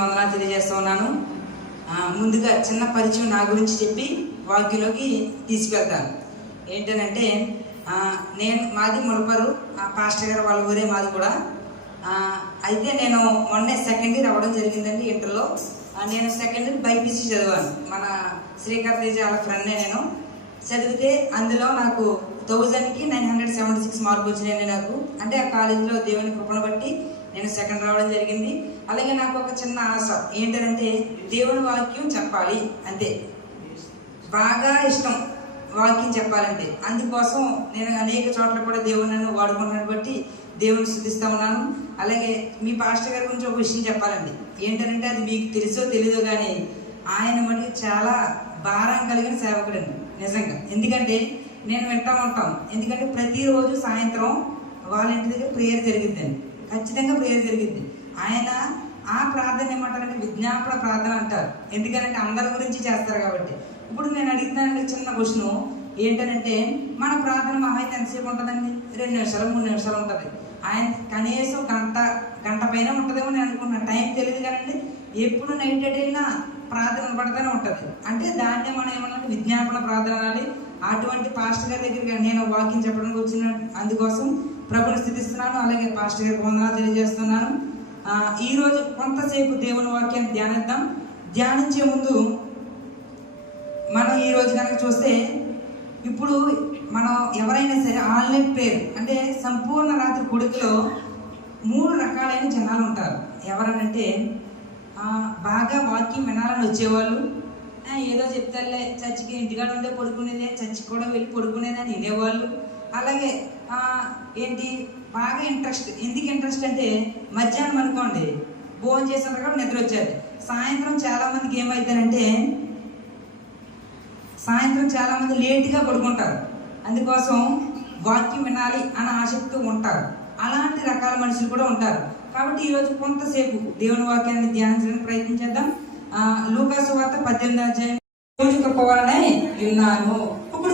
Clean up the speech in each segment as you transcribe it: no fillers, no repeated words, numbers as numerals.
వందనాలు తెలియజేస్తూ ఉన్నాను. ముందుగా చిన్న పరిచయం నా గురించి చెప్పి వాక్యంలోకి తీసుకెళ్తాను. ఏంటనంటే మాది ములపరు, పాస్టర్ గారు వాళ్ళ ఊరే మాది కూడా. అయితే నేను మొన్నే సెకండ్ ఇయర్ అవ్వడం జరిగిందండి. ఇంటర్లో నేను సెకండ్ ఇయర్ బైపీసీ చదివాను. మన శ్రీకాంత్ తేజ వాళ్ళ ఫ్రెండ్నే నేను చదివితే అందులో నాకు 1000కి 976 మార్కులు వచ్చినాయండి నాకు. అంటే ఆ కాలేజీలో దేవుని కృపను బట్టి నేను సెకండ్ రావడం జరిగింది. అలాగే నాకు ఒక చిన్న ఆశ ఏంటంటే దేవుని వాక్యం చెప్పాలి, అంతే. బాగా ఇష్టం వాక్యం చెప్పాలంటే. అందుకోసం నేను అనేక చోట్ల కూడా దేవుని నన్ను వాడుకున్నాను బట్టి దేవుని స్తుతిస్తా ఉన్నాను. అలాగే మీ పాస్టర్ గారి గురించి ఒక విషయం చెప్పాలండి. ఏంటంటే అది మీకు తెలుసో తెలీదో కానీ ఆయన మనకి చాలా భారం కలిగిన సేవకుడండి నిజంగా. ఎందుకంటే నేను వింటా ఉంటాం. ఎందుకంటే ప్రతిరోజు సాయంత్రం వాళ్ళ ఇంటి దగ్గర ప్రేయర్ జరిగిద్దండి, ఖచ్చితంగా ప్రేయర్ జరిగిద్ది. ఆయన ఆ ప్రార్థన ఏమంటారంటే విజ్ఞాపన ప్రార్థన అంటారు. ఎందుకంటే అందరి గురించి చేస్తారు కాబట్టి. ఇప్పుడు నేను అడుగుతానంటే చిన్న క్వశ్చన్ ఏంటంటే మన ప్రార్థన మహా అయితే ఎంతసేపు ఉంటుందండి? 2 నిమిషాలు 3 నిమిషాలు ఉంటుంది. ఆయన కనీసం గంట పైన ఉంటుందేమో నేను అనుకున్నాను. టైం తెలియదు కానీ ఎప్పుడు నైట్ అయినా ప్రార్థన పడుతూనే ఉంటుంది. అంటే దాన్నే మనం ఏమన్నా విజ్ఞాపన ప్రార్థన అనాలి. అటువంటి పాస్టర్ గారి దగ్గరికి నేను వాక్యం చెప్పడానికి వచ్చిన అందుకోసం ప్రభుని స్థుతిస్తున్నాను. అలాగే పాస్టర్ గారికి వందనాలు తెలియజేస్తున్నాను. ఈరోజు కొంతసేపు దేవుని వాక్యాన్ని ధ్యానిద్దాం. ధ్యానించే ముందు మనం ఈరోజు కనుక చూస్తే, ఇప్పుడు మనం ఎవరైనా సరే ఆన్లైన్ ప్రేయర్ అంటే సంపూర్ణ రాత్రి కొడుకులో 3 రకాలైన జనాలు ఉంటారు. ఎవరనంటే బాగా వాక్యం వినాలని వచ్చేవాళ్ళు, ఏదో చెప్తారులే చర్చికి ఇంటికాడ ఉంటే పడుకునేదే, చర్చికి కూడా వెళ్ళి పడుకునేదని వినేవాళ్ళు. అలాగే ఏంటి బాగా ఇంట్రెస్ట్. ఎందుకు ఇంట్రెస్ట్ అంటే మధ్యాహ్నం అనుకోండి భోజనం చేసిన కూడా నిద్ర వచ్చేది. సాయంత్రం చాలామందికి ఏమవుతారంటే సాయంత్రం చాలామంది లేట్గా పడుకుంటారు. అందుకోసం వాక్యం వినాలి అన్న ఆసక్తితో ఉంటారు. అలాంటి రకాల మనుషులు కూడా ఉంటారు. కాబట్టి ఈరోజు కొంతసేపు దేవుని వాక్యాన్ని ధ్యానించడానికి ప్రయత్నించేద్దాం. లూకా సువార్త 18వ అధ్యాయం పోవాలని విన్నాను. ఇప్పుడు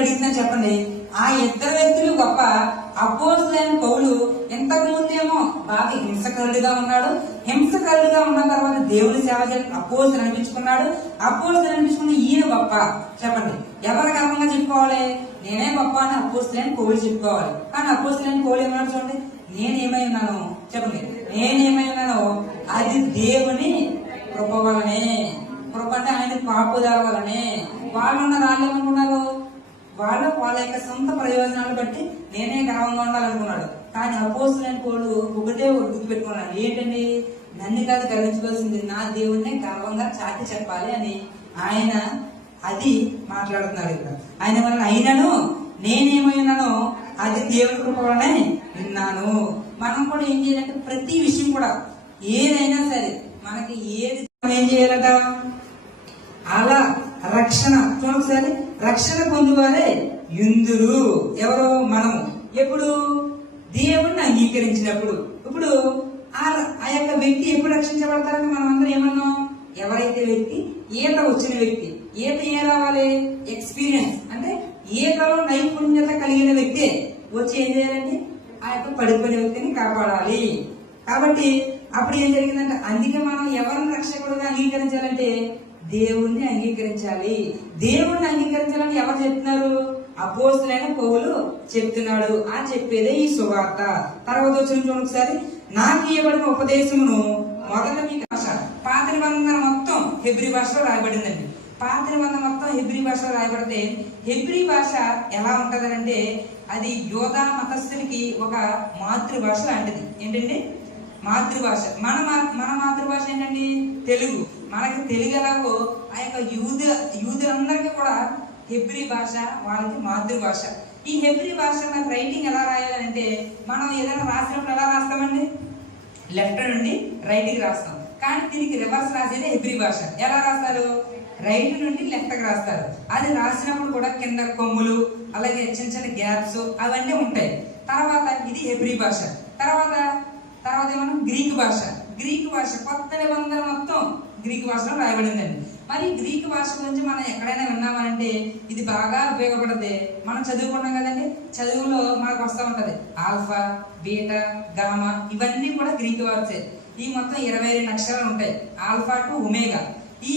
అడుగుతున్నా చెప్పండి. ఆ ఇద్దరు వ్యక్తులు గొప్ప. అపోస్తలుడైన పౌలు ఇంతకు ముందేమో బాగా హింసకరుడుగా ఉన్నాడు. హింసకరుడుగా ఉన్న తర్వాత దేవుని సేవ చేసి అపోస్తలుడు అనిపించుకున్నాడు. అపోస్తలుడు అనిపించుకున్న ఈయన గొప్ప. చెప్పండి, ఎవరు గర్వంగా చెప్పుకోవాలి? నేనే గొప్ప అని అపోస్తలుడైన పౌలు చెప్పుకోవాలి. కానీ అపోస్తలుడైన పౌలు ఏమన్నాడు చూడండి, నేనేమై ఉన్నాను చెప్పండి. నేనేమై ఉన్నాను అది దేవుని కృప వలనే. కృప అంటే ఆయన పాపుదల వలనే. వాళ్ళు ఏమనుకున్నారు? వాళ్ళ యొక్క సొంత ప్రయోజనాలు బట్టి నేనే గర్వంగా ఉండాలనుకున్నాడు. కానీ అపోస్తలుడైన పౌలు ఒకటే గుర్తుపెట్టుకున్నాడు. ఏంటండి, నన్ను కాదు గర్వించుకోవాల్సింది, నా దేవుణ్ణే గర్వంగా చాటి చెప్పాలి అని ఆయన అది మాట్లాడుతున్నాడు. ఇక్కడ ఆయన వలన అయినను నేనేమై ఉన్నానో అది దేవుని కృప వలనే విన్నాను. మనం కూడా ఏం చేయాలంటే ప్రతి విషయం కూడా ఏదైనా సరే మనకి ఏది ఏం చేయాలట, అలా రక్షణ చూడసారి రక్షణ పొందువారే యుందురు. ఎవరు? మనము. ఎప్పుడు? దేవుణ్ణి అంగీకరించినప్పుడు. ఇప్పుడు ఆ యొక్క వ్యక్తి ఎప్పుడు రక్షించబడతారని మనం అందరం ఏమన్నాం? ఎవరైతే వ్యక్తి ఈత వచ్చిన వ్యక్తి. ఈత ఏ రావాలి? ఎక్స్పీరియన్స్ అంటే ఈతలో నైపుణ్యత కలిగిన వ్యక్తి వచ్చి ఏం చేయాలంటే ఆ యొక్క పడిపోయిన వ్యక్తిని కాపాడాలి. కాబట్టి అప్పుడు ఏం జరిగిందంటే అందుకే మనం ఎవరిని రక్షకుడుగా అంగీకరించాలంటే దేవుణ్ణి అంగీకరించాలి. దేవుణ్ణి అంగీకరించాలని ఎవరు చెప్తున్నారు? అపోస్తలుడైన పౌలు చెప్తున్నాడు. ఆ చెప్పేదే ఈ సువార్త. తర్వాత వచ్చిన చూడండి ఒకసారి. నాకు ఇవ్వబడిన ఉపదేశమును మొదట మీకు భాష. పాత నిబంధన మొత్తం హెబ్రీ భాషలో రాయబడిందండి. పాత నిబంధన మొత్తం హెబ్రీ భాషలో రాయబడితే హెబ్రీ భాష ఎలా ఉంటదనంటే అది యోధా మతస్థులకి ఒక మాతృభాష లాంటిది. ఏంటండి? మాతృభాష. మన మాతృభాష ఏంటండి? తెలుగు. మనకి తెలుగు ఎలాగో ఆ యొక్క యూదులందరికీ కూడా హెబ్రీ భాష వాళ్ళకి మాతృభాష. ఈ హెబ్రీ భాష నాకు రైటింగ్ ఎలా రాయాలంటే మనం ఏదైనా రాసినప్పుడు ఎలా రాస్తామండి? లెఫ్ట్ నుండి రైట్కి రాస్తాం. కానీ దీనికి రివర్స్ రాసేది హెబ్రీ భాష. ఎలా రాస్తారు? రైట్ నుండి లెఫ్ట్కి రాస్తారు. అది రాసినప్పుడు కూడా కింద కొమ్ములు అలాగే చిన్న చిన్న గ్యాప్స్ అవన్నీ ఉంటాయి. తర్వాత ఇది హెబ్రీ భాష. తర్వాత ఏమన్నా గ్రీకు భాష. గ్రీకు భాష కొత్త నిబంధన మొత్తం గ్రీకు భాషలో రాయబడిందండి. మరి గ్రీకు భాష గురించి మనం ఎక్కడైనా విన్నామంటే ఇది బాగా ఉపయోగపడుతుంది. మనం చదువుకున్నాం కదండి, చదువులో మనకు వస్తూ ఉంటది ఆల్ఫా, బీటా, గామా ఇవన్నీ కూడా గ్రీకు భాషే. ఈ మొత్తం 22 అక్షరాలు ఉంటాయి, ఆల్ఫా టు ఒమేగా. ఈ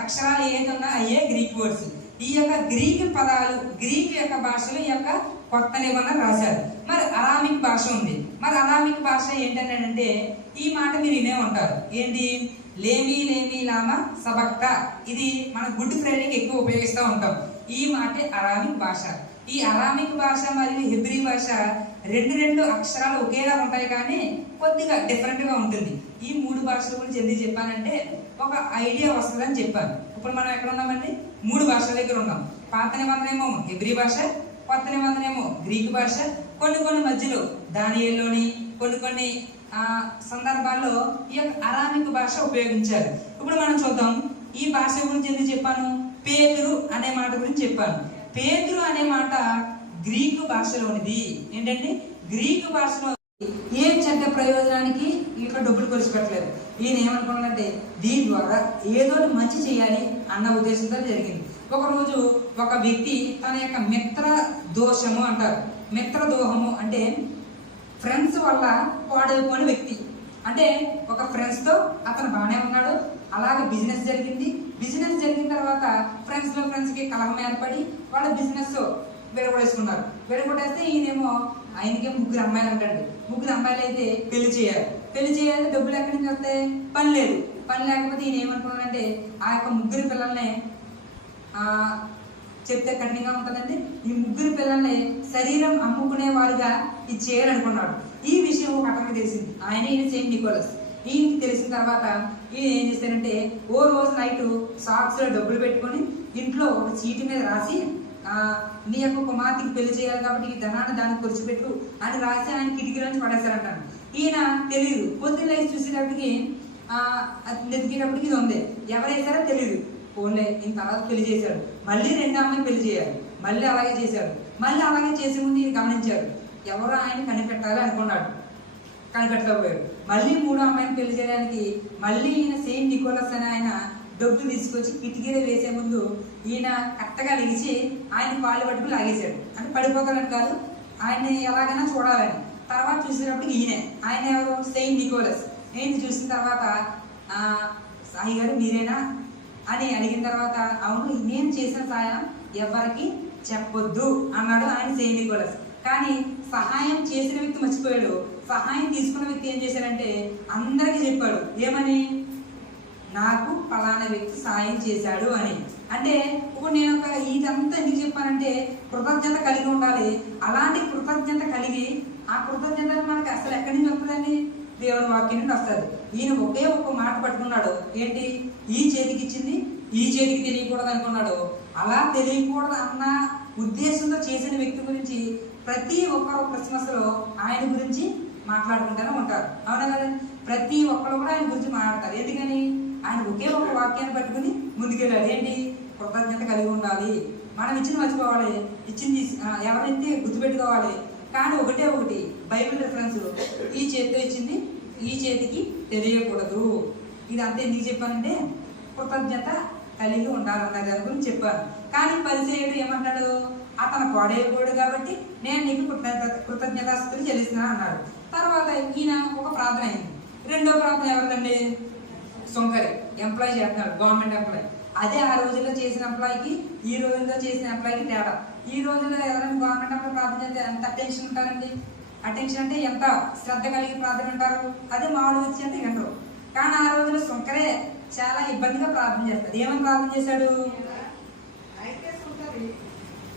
అక్షరాలు ఏదన్నా అయ్యే గ్రీక్ వర్డ్స్. ఈ యొక్క గ్రీక్ పదాలు, గ్రీక్ యొక్క భాషలో ఈ యొక్క కొత్త నిబంధన రాశారు. మరి అరామిక్ భాష ఉంది. మరి అరామిక్ భాష ఏంటంటే ఈ మాట మీరు వినే ఉంటారు, ఏంటి? లేమి లేమి లామా సబక్త. ఇది మన గుడ్ ఫ్రైడేకి ఎక్కువ ఉపయోగిస్తూ ఉంటాం. ఈ మాటే అరామిక్ భాష. ఈ అరామిక్ భాష మరియు హెబ్రీ భాష రెండు అక్షరాలు ఒకేలా ఉంటాయి, కానీ కొద్దిగా డిఫరెంట్ గా ఉంటుంది. ఈ 3 భాషల గురించి ఎందుకు చెప్పానంటే ఒక ఐడియా వస్తుందని చెప్పాను. ఇప్పుడు మనం ఎక్కడ ఉన్నామండి? 3 భాషల దగ్గర ఉన్నాం. పాత నిబంధన ఏమో హెబ్రీ భాష, కొత్త నిబంధన ఏమో గ్రీక్ భాష. కొన్ని మధ్యలో దానియేలులోని కొన్ని సందర్భాల్లో ఈ యొక్క అరామిక్ భాష ఉపయోగించారు. ఇప్పుడు మనం చూద్దాం. ఈ భాష గురించి ఎందుకు చెప్పాను? పేతురు అనే మాట గురించి చెప్పాను. పేతురు అనే మాట గ్రీకు భాషలోనిది. ఏంటంటే గ్రీకు భాషలో ఏం చెడ్డ ప్రయోజనానికి ఇక్కడ డబ్బులు ఖర్చు పెట్టలేదు. ఈయన ఏమనుకున్నాడంటే దీని ద్వారా ఏదో మంచి చేయాలి అన్న ఉద్దేశంతో జరిగింది. ఒకరోజు ఒక వ్యక్తి తన యొక్క మిత్ర దోషము అంటారు, మిత్ర దోహము అంటే ఫ్రెండ్స్ వల్ల పాడైపోయిన వ్యక్తి. అంటే ఒక ఫ్రెండ్స్ తో అతను బాగానే ఉన్నాడు, అలాగే బిజినెస్ జరిగింది. బిజినెస్ జరిగిన తర్వాత ఫ్రెండ్స్ కి కలహం ఏర్పడి వాళ్ళ బిజినెస్ విడగొడేసుకున్నారు. విడగొట్టేస్తే ఈయనేమో ఆయనకే 3 అమ్మాయిలు అంటాడు. 3 అమ్మాయిలు అయితే పెళ్లి చేయాలి. డబ్బులు ఎక్కడి నుంచి వస్తాయి? పని లేదు. పని లేకపోతే ఈయన ఏమనుకున్నాడంటే ఆ యొక్క 3 పిల్లల్ని చెప్తే కఠినంగా ఉంటుందండి. ఈ 3 పిల్లల్ని శరీరం అమ్ముకునే వారుగా ఇది చేయాలనుకున్నాడు. ఈ విషయం ఒక అతనికి తెలిసింది. ఈయన సెయింట్ నికోలస్. ఈయనకి తెలిసిన తర్వాత ఈయన ఏం చేశారంటే ఓ రోజు నైట్ సాక్స్ లో డబ్బులు పెట్టుకొని ఇంట్లో ఒక చీటి మీద రాసి నీ యొక్క కుమార్తెకి పెళ్లి చేయాలి కాబట్టి ఈ ధనాన్ని దానికి ఖర్చు పెట్టు అని రాసి ఆయన కిటికీ నుంచి పడేశారంటాను. ఈయన తెలియదు. పొద్దున్న లేచి చూసేటప్పటికి నెతికేటప్పటికి ఇది ఉంది. ఎవరేసారో తెలియదు. ఫోన్లే ఈయన తర్వాత పెళ్లి చేశాడు. మళ్ళీ 2 అమ్మాయిని పెళ్లి చేయాలి. మళ్ళీ అలాగే చేశాడు. మళ్ళీ అలాగే చేసే ముందు ఈయన గమనించాడు. ఎవరో ఆయన కనిపెట్టాలి అనుకున్నాడు, కనిపెట్టలేకపోయాడు. మళ్ళీ 3వ అమ్మాయిని పెళ్లి చేయడానికి మళ్ళీ ఈయన సెయింట్ నికోలస్ అని ఆయన డబ్బులు తీసుకొచ్చి కిటికీలో వేసే ముందు ఈయన కట్టగా లేచి ఆయన కాళ్ళు పట్టుకుని లాగేశాడు. అంటే పడిపోతాడని కాదు, ఆయన్ని ఎలాగైనా చూడాలని. తర్వాత చూసేటప్పుడు ఆయన ఎవరు? Saint Nicholas. ఏంటి చూసిన తర్వాత సాయి గారు మీరేనా అని అడిగిన తర్వాత అవును, నేను చేసిన సాయం ఎవరికి చెప్పొద్దు అన్నాడు ఆయన సెయింట్ నికోలస్. కానీ సహాయం చేసిన వ్యక్తి మర్చిపోయాడు. సహాయం తీసుకున్న వ్యక్తి ఏం చేశాడంటే అందరికీ చెప్పాడు. ఏమని? నాకు ఫలానా వ్యక్తి సహాయం చేశాడు అని. అంటే ఇప్పుడు నేను ఇదంతా ఎందుకు చెప్పానంటే కృతజ్ఞత కలిగి ఉండాలి. అలాంటి కృతజ్ఞత కలిగి ఆ కృతజ్ఞత మనకి అసలు ఎక్కడి నుంచి వస్తుందండి? దేవుని వాక్యం నుండి వస్తుంది. ఈయన ఒకే ఒక మాట పట్టుకున్నాడు. ఏంటి? ఈ చేతికి ఇచ్చింది ఈ చేతికి తెలియకూడదు అనుకున్నాడు. అలా తెలియకూడదు అన్న ఉద్దేశంతో చేసిన వ్యక్తి గురించి ప్రతి ఒక్కరు క్రిస్మస్ లో ఆయన గురించి మాట్లాడుకుంటూనే ఉంటారు. అవునా కదా? ప్రతి ఒక్కరు కూడా ఆయన గురించి మాట్లాడతారు. ఎందుకని? ఆయన ఒకే ఒక వాక్యాన్ని పట్టుకుని ముందుకెళ్ళాడు. ఏంటి? కృతజ్ఞత కలిగి ఉండాలి. మనం ఇచ్చింది మర్చిపోవాలి, ఇచ్చింది ఎవరైతే గుర్తుపెట్టుకోవాలి. కానీ ఒకటి బైబిల్ రిఫరెన్స్, ఈ చేతితో ఇచ్చింది ఈ చేతికి తెలియకూడదు. ఇది అంతే ఎందుకు చెప్పానంటే కృతజ్ఞత కలిగి ఉండాలన్న దాని గురించి చెప్పాను. కానీ పరిచయుడు ఏమంటాడు? అతను పాడైపోయాడు కాబట్టి నేను నీకు కృతజ్ఞతాస్తులు చెల్లిస్తున్నాను అన్నాడు. తర్వాత ఈయన ఒక ప్రార్థన అయింది. 2వ ప్రార్థన ఎవరిదండి? సొంకరి ఎంప్లాయ్ చేస్తున్నాడు, గవర్నమెంట్ ఎంప్లాయ్. అదే ఆ రోజుల్లో చేసిన ఎంప్లాయ్కి ఈ రోజుల్లో చేసిన ఎంప్లాయ్కి తేడా. ఈ రోజుల్లో ఎవరైనా గవర్నమెంట్ ఎంప్లాయ్ ప్రార్థన చేస్తే ఎంత అటెన్షన్ ఉంటారండి? అటెన్షన్ అంటే ఎంత శ్రద్ధ కలిగి ప్రార్థన ఉంటారు. అదే మామూలు వచ్చి అంటే వినరు. కానీ ఆ రోజుల్లో సొంకరే చాలా ఇబ్బందిగా ప్రార్థన చేస్తాడు. ఏమని ప్రార్థన చేశాడు?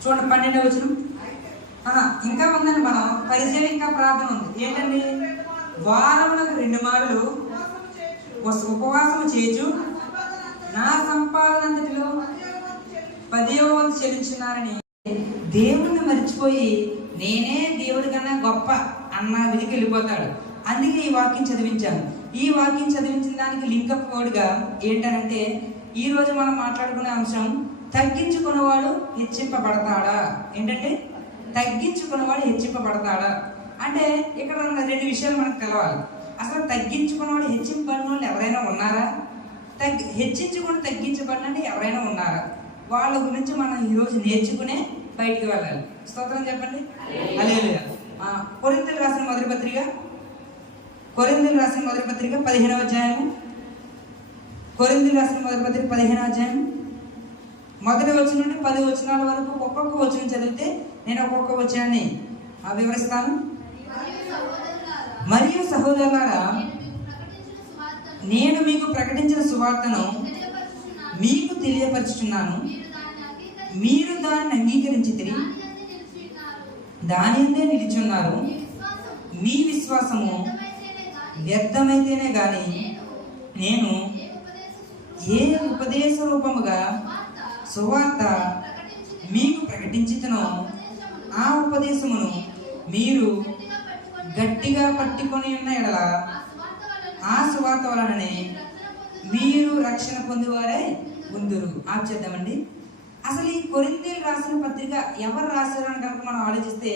చూడండి 12వ వచనం. ఇంకా ఉందండి, మనం పరిచయం ఇంకా ప్రార్థన ఉంది. ఏంటండి? వారమునకు 2 మార్లు ఉపవాసము చేయొచ్చు, నా సంపాదన అంతటిలో 10వ వంతు చెల్లించున్నారని దేవుణ్ణి మర్చిపోయి నేనే దేవుడి కన్నా గొప్ప అన్న విధికి వెళ్ళిపోతాడు. అందుకే ఈ వాక్యం చదివించాను. ఈ వాక్యం చదివించిన దానికి లింకప్ కోడ్గా ఏంటంటే ఈ రోజు మనం మాట్లాడుకునే అంశం తగ్గించుకున్నవాడు హెచ్చింపబడతాడా. ఏంటంటే తగ్గించుకున్నవాడు హెచ్చింపబడతాడా అంటే ఇక్కడ 2 విషయాలు మనకు తెలవాలి. అసలు తగ్గించుకున్నవాడు హెచ్చింపబడిన వాళ్ళు ఎవరైనా ఉన్నారా? హెచ్చించుకుని తగ్గించబడిన ఎవరైనా ఉన్నారా? వాళ్ళ గురించి మనం ఈరోజు నేర్చుకునే బయటికి వెళ్ళాలి. స్తోత్రం చెప్పండి. హల్లెలూయా. కొరింథీయులకు రాసిన మొదటి పత్రిక కొరింథీయులకు రాసిన మొదటి పత్రిక 15వ అధ్యాయము. కొరింథీయులకు రాసిన మొదటి పత్రిక 15వ అధ్యాయం మొదటి వచనం నుండి 10 వచనాల వరకు ఒక్కొక్క వచనం చదివితే నేను ఒక్కొక్క వచనాన్ని వివరిస్తాను. మరియు సహోదరులారా, నేను మీకు ప్రకటించిన సువార్తను మీకు తెలియపరుచుచున్నాను. మీరు దాన్ని అంగీకరించితిరి, దాని అందే నిలిచున్నారు. మీ విశ్వాసము వ్యర్థమైతేనే గాని నేను ఏ ఉపదేశ రూపముగా సువార్త మీకు ప్రకటించుతునో ఆ ఉపదేశమును మీరు గట్టిగా పట్టుకొని ఉన్న ఎడల ఆ సువార్త వలననే మీరు రక్షణ పొందేవారే ఉందురు. ఆచేద్దామండి. అసలు ఈ కొరింథీయులకు రాసిన పత్రిక ఎవరు రాశారు అని కనుక మనం ఆలోచిస్తే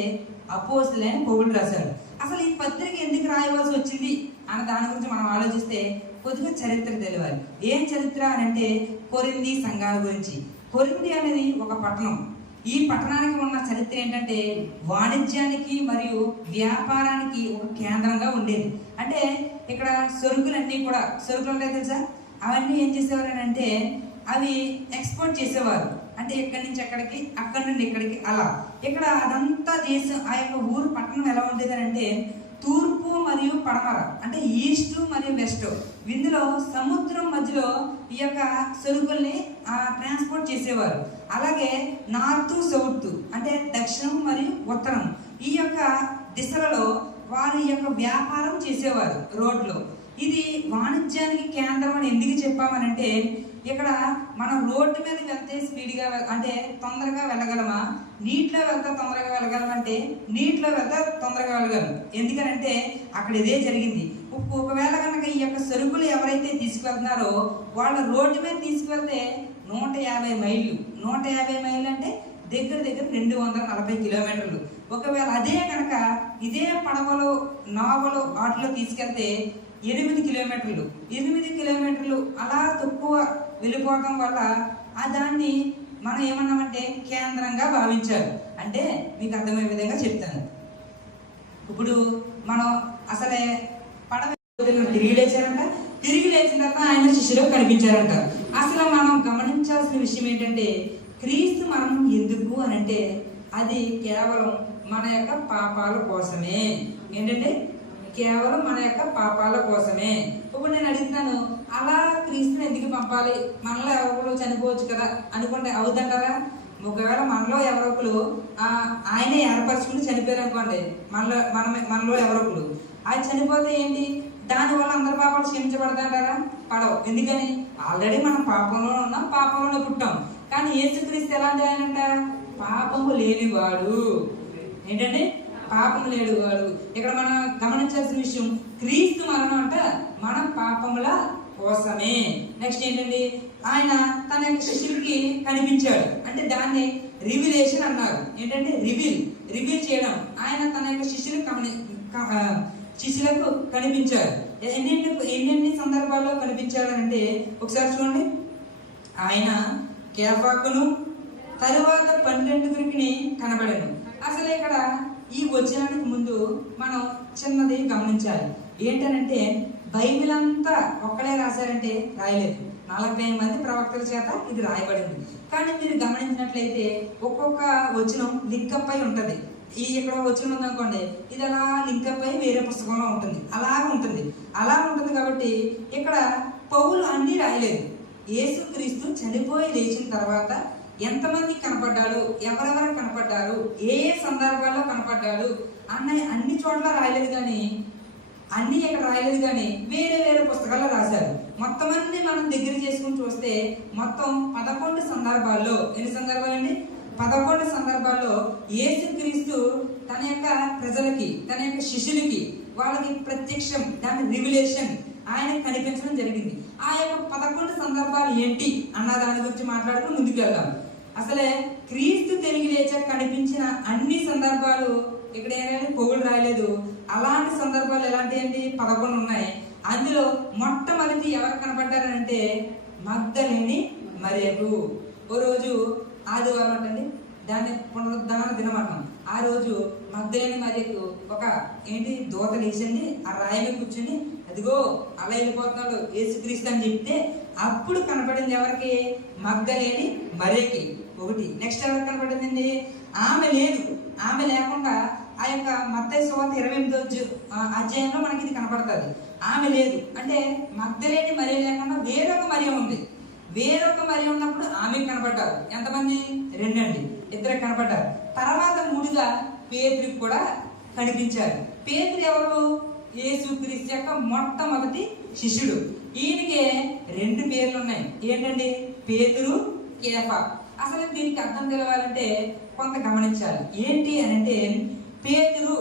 అపోస్తలులైన పౌలు రాశారు. అసలు ఈ పత్రిక ఎందుకు రాయవలసి వచ్చింది అన్న దాని గురించి మనం ఆలోచిస్తే కొద్దిగా చరిత్ర తెలియాలి. ఏం చరిత్ర అని అంటే కొరింథీ సంఘాల గురించి. కొరింథీ అనేది ఒక పట్టణం. ఈ పట్టణానికి ఉన్న చరిత్ర ఏంటంటే వాణిజ్యానికి మరియు వ్యాపారానికి ఒక కేంద్రంగా ఉండేది. అంటే ఇక్కడ సరుకులన్నీ కూడా, సరుకులు ఉంటాయి తెలుసా, అవన్నీ ఏం చేసేవారు అని అంటే అవి ఎక్స్పోర్ట్ చేసేవారు. అంటే ఎక్కడి నుంచి ఎక్కడికి, అక్కడి నుండి ఇక్కడికి, అలా. ఇక్కడ అదంతా దేశం, ఆ యొక్క ఊరు పట్టణం ఎలా ఉండేది అంటే తూర్పు మరియు పడమర, అంటే ఈస్ట్ మరియు వెస్ట్, ఇందులో సముద్రం మధ్యలో ఈ యొక్క సరుకుల్ని ట్రాన్స్పోర్ట్ చేసేవారు. అలాగే నార్త్ సౌత్, అంటే దక్షిణం మరియు ఉత్తరం, ఈ యొక్క దిశలలో వారి యొక్క వ్యాపారం చేసేవారు రోడ్లో. ఇది వాణిజ్యానికి కేంద్రం అని ఎందుకు చెప్పామనంటే ఇక్కడ మనం రోడ్డు మీద వెళ్తే స్పీడ్గా అంటే తొందరగా వెళ్ళగలమా, నీటిలో వెళ్తే తొందరగా వెళ్ళగలమంటే నీటిలో వెళ్తే తొందరగా వెళ్ళగలం. ఎందుకనంటే అక్కడ ఇదే జరిగింది. ఒకవేళ కనుక ఈ యొక్క సరుకులు ఎవరైతే తీసుకువెళ్తున్నారో వాళ్ళ రోడ్డు మీద తీసుకువెళ్తే 150 మైళ్ళు. 150 మైళ్ళు అంటే దగ్గర 240 కిలోమీటర్లు. ఒకవేళ అదే కనుక ఇదే పడవలో, నావలో, వాటిలో తీసుకెళ్తే 8 కిలోమీటర్లు. 8 కిలోమీటర్లు అలా తక్కువ వెళ్ళిపోవడం వల్ల దాన్ని మనం ఏమన్నామంటే కేంద్రంగా భావించారు. అంటే మీకు అర్థమయ్యే విధంగా చెప్తాను. ఇప్పుడు మనం అసలే పడవ తిరిగి లేచారంట. తిరిగి లేచిన తర్వాత ఆయన శిష్యులు కనిపించారంట. అసలు మనం గమనించాల్సిన విషయం ఏంటంటే క్రీస్తు మరణం ఎందుకు అని అంటే అది కేవలం మన యొక్క పాపాల కోసమే. ఏంటంటే కేవలం మన యొక్క పాపాల కోసమే. ఇప్పుడు నేను అడుగుతున్నాను, అలా క్రీస్తుని ఎందుకు పంపాలి? మనలో ఎవరో చనిపోవచ్చు కదా అనుకుంటే అవుతుంటారా? ఒకవేళ మనలో ఎవరొకరు ఆయనే ఏర్పరచుకుని చనిపోయారు అనుకోండి, మనలో ఎవరొకరు అది చనిపోతే ఏంటి? దానివల్ల అందరి పాపాలు క్షమించబడతాంటారా? పడవు. ఎందుకని ఆల్రెడీ మనం పాపంలో ఉన్నాం, పాపంలోనే పుట్టాం. కానీ యేసుక్రీస్తు ఎలాంటి ఆయనంట? పాపము లేనివాడు. ఏంటంటే పాపం లేడు వాడు. ఇక్కడ మనం గమనించాల్సిన విషయం క్రీస్తు మరణం అంట మన పాపముల కోసమే. నెక్స్ట్ ఏంటండి, ఆయన తన యొక్క శిష్యులకి కనిపించాడు. అంటే దాన్ని రివిలేషన్ అన్నారు. ఏంటంటే రివీల్ చేయడం. ఆయన తన యొక్క శిష్యులకు కనిపించారు. ఎన్ని సందర్భాల్లో కనిపించాడు అంటే ఒకసారి చూడండి. ఆయన కేఫాకును తరువాత 12 కనబడను. అసలు ఇక్కడ ఈ వచనానికి ముందు మనం చిన్నది గమనించాలి. ఏంటనంటే బైబిల్ అంతా ఒక్కడే రాశారంటే రాయలేదు. 40 మంది ప్రవక్తల చేత ఇది రాయబడింది. కానీ మీరు గమనించినట్లయితే ఒక్కొక్క వచనం లింకప్ అయి ఉంటుంది. ఇక్కడ వచనం ఉందనుకోండి, ఇది అలా లింకప్ అయి వేరే పుస్తకంలో ఉంటుంది. అలా ఉంటుంది కాబట్టి ఇక్కడ పౌలు అన్నీ రాయలేదు. యేసుక్రీస్తు చనిపోయి లేచిన తర్వాత ఎంతమంది కనపడ్డాడు, ఎవరెవరు కనపడ్డారు, ఏ సందర్భాల్లో కనపడ్డాడు అన్ని చోట్ల రాయలేదు. కానీ అన్ని ఇక్కడ రాయలేదు, కానీ వేరే వేరే పుస్తకాల్లో రాశారు. మొత్తం అన్ని మనం దగ్గర చేసుకుని చూస్తే మొత్తం 11 సందర్భాల్లో, ఎన్ని సందర్భాలండి? 11 సందర్భాల్లో యేసుక్రీస్తు తన యొక్క ప్రజలకి, తన యొక్క శిష్యులకి, వాళ్ళకి ప్రత్యక్షం, దాని రివిలేషన్ ఆయన కనిపించడం జరిగింది. ఆ యొక్క 11 సందర్భాలు ఏంటి అన్న దాని గురించి మాట్లాడుకుని ముందుకు వెళ్దాం. అసలే క్రీస్తు తిరిగి లేచాక కనిపించిన అన్ని సందర్భాలు ఇక్కడ ఏమైనా పౌలు రాయలేదు. అలాంటి సందర్భాలు ఎలాంటి ఏంటి? 11 ఉన్నాయి. అందులో మొట్టమొదటి ఎవరు కనపడ్డారంటే మగ్దలేని మరియకు. ఓ రోజు ఆదివారం అంటండి, దాన్ని పునరుద్ధాన దినం అంటాం. ఆ రోజు మగ్దలేని మరియకు ఒక దూత లేచింది, ఆ రాయి మీద కూర్చొని అదిగో అలా వెళ్ళిపోతున్నాడు యేసుక్రీస్తు అని చెప్తే అప్పుడు కనపడింది ఎవరికి? మగ్దలేని మరియకి ఒకటి. నెక్స్ట్ ఎవరికి కనపడింది? ఆమె లేదు. ఆమె లేకుండా ఆ యొక్క మత్తయి సువార్త 28వ అధ్యాయంలో మనకి ఇది కనపడుతుంది. ఆమె లేదు అంటే మగ్దలేని మరియ లేకుండా వేరొక మరియ ఉంది. వేరొక మరియ ఉన్నప్పుడు ఆమె కనపడ్డారు. ఎంతమంది? 2 అండి, 2 కనపడ్డారు. తర్వాత 3గా పేతురికి కూడా కనిపించారు. పేతురు ఎవరు? యేసుక్రీస్తు యొక్క మొట్టమొదటి శిష్యుడు. ఈయనకి 2 పేర్లు ఉన్నాయి. ఏంటండి? పేతురు, కేఫా. అసలు దీనికి అర్థం తెలవాలంటే కొంత గమనించాలి. ఏంటి అని అంటే పేతురు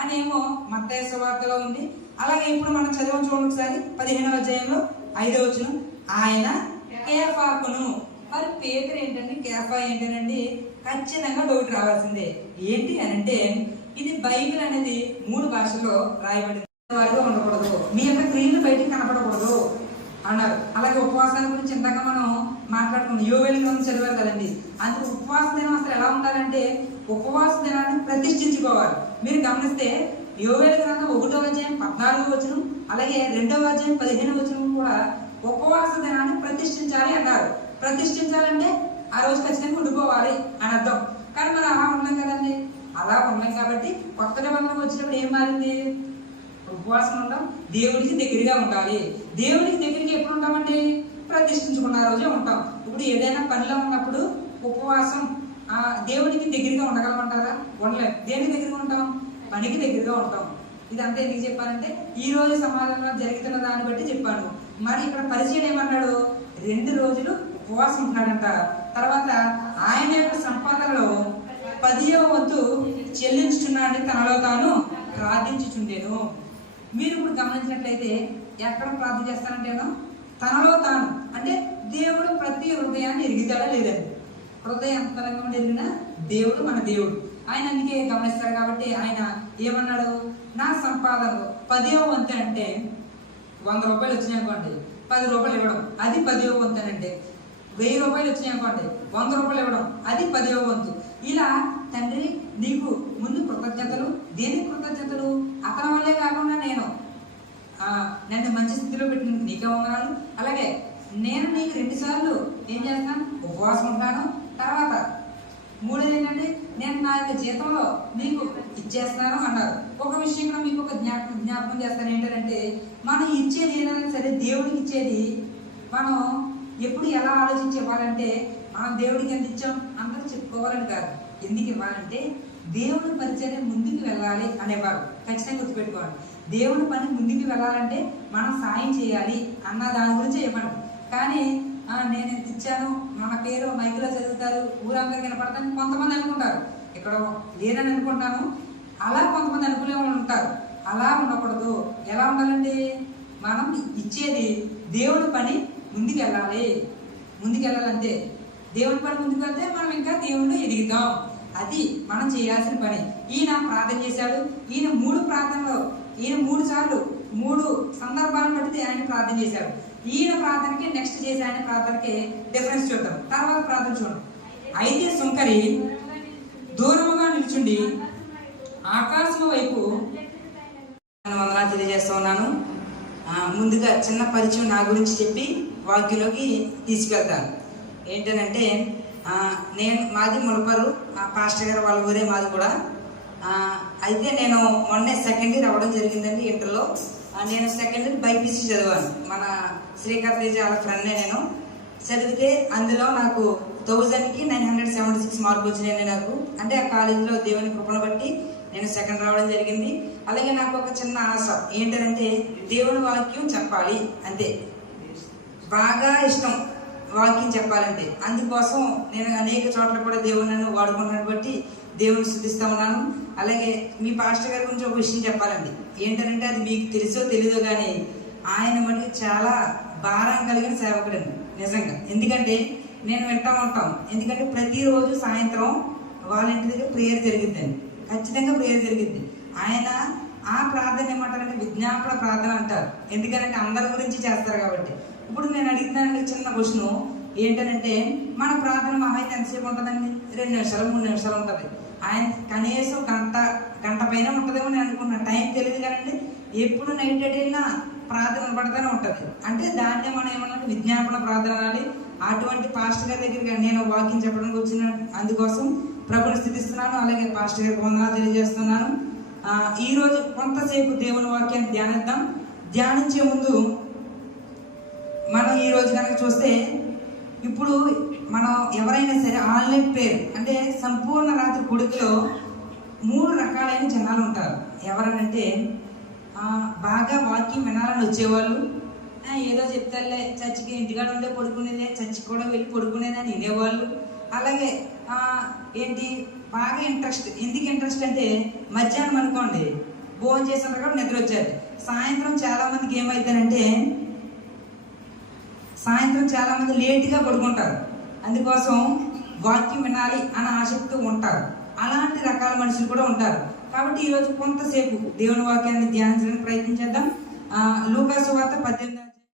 అనేమో మత్తయి సువార్తలో ఉంది. అలాగే ఇప్పుడు మనం చదివాం చూడండి ఒకసారి 15వ అధ్యాయంలో 5వ వచనం, ఆయన కేఫాకును. మరి పేతురు ఏంటండి, కేఫా ఏంటనండి? ఖచ్చితంగా డౌట్ రావాల్సిందే. ఏంటి అని అంటే ఇది బైబిల్ అనేది 3 భాషల్లో రాయబడింది. వారిగా ఉండకూడదు, మీ యొక్క క్రియలు బయటికి కనపడకూడదు అన్నారు. అలాగే ఉపవాసాల గురించి ఇందాక మనం మాట్లాడుకున్నాం. యోవేలు గ్రంథం చదివారు కదండి. అందుకు ఉపవాస దినం అసలు ఎలా ఉండాలంటే ఉపవాస దినాన్ని ప్రతిష్ఠించుకోవాలి. మీరు గమనిస్తే యోవేలు గ్రంథం 1వ అధ్యాయం 14వ వచనం, అలాగే 2వ అధ్యాయం 15వ వచనం కూడా ఉపవాస దినాన్ని ప్రతిష్ఠించాలి అన్నారు. ప్రతిష్ఠించాలంటే ఆ రోజు ఖచ్చితంగా ఉండిపోవాలి అని అర్థం. కానీ మనం అలా ఉన్నాం కదండి. అలా ఉన్నాం కాబట్టి కొత్త నిబంధన వచ్చినప్పుడు ఏం మారింది? ఉపవాసం ఉంటాం, దేవుడికి దగ్గరగా ఉండాలి. దేవుడికి దగ్గరికి ఎప్పుడు ఉంటామండి? ప్రతిష్ఠించుకున్న రోజే ఉంటాం. ఇప్పుడు ఏదైనా పనిలో ఉన్నప్పుడు ఉపవాసం దేవుడికి దగ్గరగా ఉండగలమంటారా? ఉండలేం. దేనికి దగ్గరగా ఉంటాం? పనికి దగ్గరగా ఉంటాం. ఇదంతా ఎందుకు చెప్పానంటే ఈ రోజు సమాజంలో జరుగుతున్న దాన్ని బట్టి చెప్పాను. మరి ఇక్కడ పరిచయం ఏమన్నాడు? 2 రోజులు ఉపవాసం ఉంటున్నాడంట. తర్వాత ఆయన యొక్క సంపాదనలో 10వ వంతు చెల్లించుచున్నాడని తనలో తాను ప్రార్థించుచుండెను. మీరు ఇప్పుడు గమనించినట్లయితే ఎక్కడ ప్రార్థన చేస్తానంటేనో తనలో తాను అంటే దేవుడు ప్రతి హృదయాన్ని ఎరుగుతాడా లేదండి. హృదయం అంతరంగం ఎరిగిన దేవుడు మన దేవుడు. ఆయన అందుకే గమనిస్తారు కాబట్టి ఆయన ఏమన్నాడు? నా సంపాదనలో 10వ వంతు అంటే 100 రూపాయలు వచ్చినాయి అనుకోండి, 10 రూపాయలు ఇవ్వడం అది 10వ వంతు అంటే 1000 రూపాయలు వచ్చినాయి అనుకోండి, 100 రూపాయలు ఇవ్వడం అది 10వ వంతు. ఇలా తండ్రి నీకు ముందు కృతజ్ఞతలు. దేనికి కృతజ్ఞతలు? అతని వల్లే కాకుండా నన్ను మంచి స్థితిలో పెట్టినందుకు నీకే వందనాలు. అలాగే నేను నీకు 2 సార్లు ఏం చేస్తాను? ఉపవాసం ఉంటాను. తర్వాత 3ది ఏంటంటే నేను నా యొక్క జీతంలో నీకు ఇచ్చేస్తున్నాను అన్నారు. ఒక విషయం కూడా మీకు ఒక జ్ఞాపకం చేస్తాను. ఏంటంటే మనం ఇచ్చేది ఏదైనా సరే దేవుడికి ఇచ్చేది మనం ఎప్పుడు ఎలా ఆలోచించి ఇవ్వాలంటే మనం దేవుడికి ఎంత ఇచ్చాం అందరూ చెప్పుకోవాలని కాదు. ఎందుకు ఇవ్వాలంటే దేవుడి పరిచర్య ముందుకు వెళ్ళాలి అనేవారు. ఖచ్చితంగా గుర్తుపెట్టుకోవాలి. దేవుడి పని ముందుకు వెళ్ళాలంటే మనం సాయం చేయాలి అన్న దాని గురించి ఇవ్వండి. కానీ నేను ఎంత ఇచ్చాను, మన పేరు మైకులో చదువుతారు, ఊరందరూ వినపడతాను కొంతమంది అనుకుంటారు. ఇక్కడ లేనని అనుకుంటాను. అలా కొంతమంది అనుకునే వాళ్ళు ఉంటారు. అలా ఉండకూడదు. ఎలా ఉండాలండి? మనం ఇచ్చేది దేవుడి పని ముందుకు వెళ్ళాలి. ముందుకు వెళ్ళాలంటే దేవుడి పని ముందుకు వెళ్తే మనం ఇంకా దేవుడిని ఎదుగుతాం. అది మనం చేయాల్సిన పని. ఈయన ప్రార్థన చేశాడు. ఈయన 3 ప్రార్థనలో ఈయన 3 సార్లు 3 సందర్భాలను బట్టి ఆయన ప్రార్థన చేశాడు. ఈయన ప్రార్థనకి నెక్స్ట్ చేసే ఆయన ప్రార్థనకి డిఫరెన్స్ చూద్దాం. తర్వాత ప్రార్థన చూడండి. అయితే సుంకరి దూరముగా నిల్చుండి ఆకాశం వైపు వందనాలు తెలియజేస్తూ ఉన్నాను. ముందుగా చిన్న పరిచయం నా గురించి చెప్పి వాక్యంలోకి తీసుకెళ్తాను. ఏంటనంటే మాది ములపరు, పాస్టర్ గారు వాళ్ళ ఊరే మాది కూడా. అయితే నేను మొన్నే 2nd ఇయర్ అవ్వడం జరిగిందండి. ఇంటర్లో నేను 2nd ఇయర్ బైపీసీ చదివాను. మన శ్రీకాంత్ తేజ వాళ్ళ ఫ్రెండ్నే నేను చదివితే అందులో నాకు 1000కి 976 మార్కులు వచ్చినాయండి నాకు. అంటే ఆ కాలేజీలో దేవుని కృపను బట్టి నేను 2nd రావడం జరిగింది. అలాగే నాకు ఒక చిన్న ఆశ ఏంటంటే దేవుని వాక్యం చెప్పాలి, అంతే. బాగా ఇష్టం వాక్యం చెప్పాలంటే. అందుకోసం నేను అనేక చోట్ల కూడా దేవుని నన్ను వాడుకున్నాను బట్టి దేవుని స్తుతిస్తూ ఉన్నాను. అలాగే మీ పాస్టర్ గారి గురించి ఒక విషయం చెప్పాలండి. ఏంటంటే అది మీకు తెలుసో తెలీదో కానీ ఆయన మటుకు చాలా భారం కలిగిన సేవకుడు అండి నిజంగా. ఎందుకంటే నేను వింటా ఉంటాం. ఎందుకంటే ప్రతిరోజు సాయంత్రం వాళ్ళ ఇంటి దగ్గర ప్రేయర్ జరిగిద్దండి. ఖచ్చితంగా ప్రేయర్ జరిగిద్ది. ఆయన ఆ ప్రార్థన ఏమంటారంటే విజ్ఞాపన ప్రార్థన అంటారు. ఎందుకంటే అందరి గురించి చేస్తారు కాబట్టి. ఇప్పుడు నేను అడుగుతున్నానండి చిన్న క్వశ్చన్ ఏంటంటే మన ప్రార్థన మహా అయితే ఎంతసేపు ఉంటుందండి? 2 నిమిషాలు 3 నిమిషాలు ఉంటుంది. ఆయన కనీసం గంట పైన ఉంటుందేమో నేను అనుకున్నాను. టైం తెలియదు కదండి. ఎప్పుడు నైట్ వెళ్ళినా ప్రార్థన పడతానే ఉంటుంది. అంటే దాన్నే మనం ఏమన్నా విజ్ఞాపన ప్రార్థన అనాలి. అటువంటి పాస్టర్ గారి దగ్గరికి నేను వాక్యం చెప్పడానికి వచ్చిన అందుకోసం ప్రభుని స్థితిస్తున్నాను. అలాగే పాస్టర్ గారికి వందనాలు తెలియజేస్తున్నాను. ఈరోజు కొంతసేపు దేవుని వాక్యాన్ని ధ్యానిద్దాం. ధ్యానించే ముందు మనం ఈరోజు కనుక చూస్తే, ఇప్పుడు మనం ఎవరైనా సరే ఆన్లైన్ ప్రేయర్ అంటే సంపూర్ణ రాత్రి కొడుకులో 3 రకాలైన జనాలు ఉంటారు. ఎవరనంటే బాగా వాక్యం వినాలని వచ్చేవాళ్ళు, ఏదో చెప్తారులే చర్చికి ఇంటికాడ ఉండే పడుకునేదే, చర్చికి కూడా వెళ్ళి పడుకునేదని వినేవాళ్ళు. అలాగే ఏంటి బాగా ఇంట్రెస్ట్. ఎందుకు ఇంట్రెస్ట్ అంటే మధ్యాహ్నం అనుకోండి భోజనం చేసిన కూడా నిద్ర వచ్చేది. సాయంత్రం చాలామందికి ఏమైందనంటే చాలామంది లేట్గా పడుకుంటారు. అందుకోసం వాక్యం వినాలి అన్న ఆసక్తితో ఉంటారు. అలాంటి రకాల మనుషులు కూడా ఉంటారు. కాబట్టి ఈరోజు కొంతసేపు దేవుని వాక్యాన్ని ధ్యానించడానికి ప్రయత్నం చేద్దాం. లూకా సువార్త 18